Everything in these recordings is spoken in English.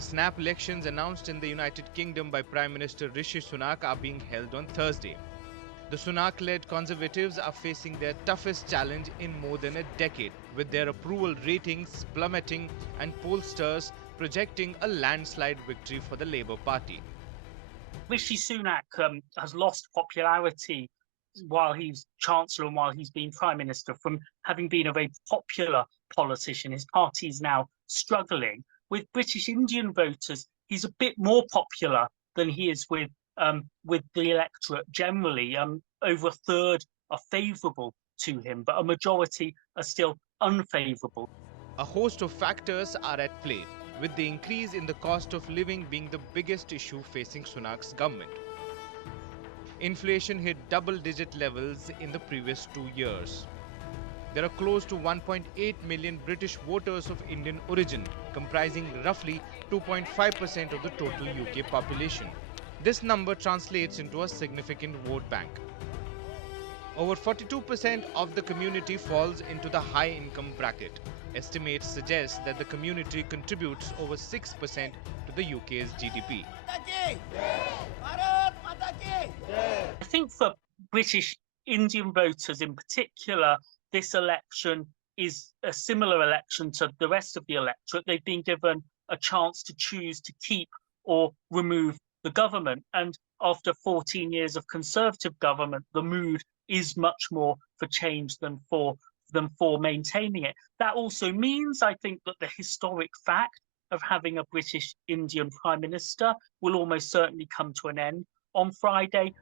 The snap elections announced in the United Kingdom by Prime Minister Rishi Sunak are being held on Thursday. The Sunak-led Conservatives are facing their toughest challenge in more than a decade, with their approval ratings plummeting and pollsters projecting a landslide victory for the Labour Party. Rishi Sunak has lost popularity while he's Chancellor and while he's been Prime Minister from having been a very popular politician. His party is now struggling. With British Indian voters, he's a bit more popular than he is with the electorate generally. Over a third are favourable to him, but a majority are still unfavourable. A host of factors are at play, with the increase in the cost of living being the biggest issue facing Sunak's government. Inflation hit double-digit levels in the previous 2 years. There are close to 1.8 million British voters of Indian origin, comprising roughly 2.5% of the total UK population. This number translates into a significant vote bank. Over 42% of the community falls into the high-income bracket. Estimates suggest that the community contributes over 6% to the UK's GDP. I think for British Indian voters in particular, this election is a similar election to the rest of the electorate. They've been given a chance to choose to keep or remove the government. And after 14 years of Conservative government, the mood is much more for change than for maintaining it. That also means, I think, that the historic fact of having a British Indian Prime Minister will almost certainly come to an end on Friday.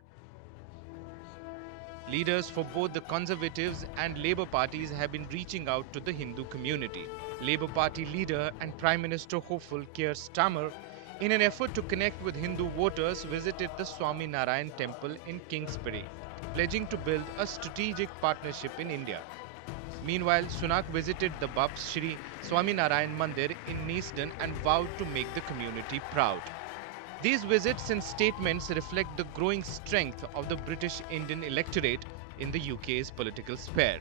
Leaders for both the Conservatives and Labour parties have been reaching out to the Hindu community. Labour Party leader and Prime Minister-hopeful Keir Starmer, in an effort to connect with Hindu voters, visited the Swaminarayan Temple in Kingsbury, pledging to build a strategic partnership in India. Meanwhile, Sunak visited the BAPS Shri Swaminarayan Mandir in Neasden and vowed to make the community proud. These visits and statements reflect the growing strength of the British Indian electorate in the UK's political sphere.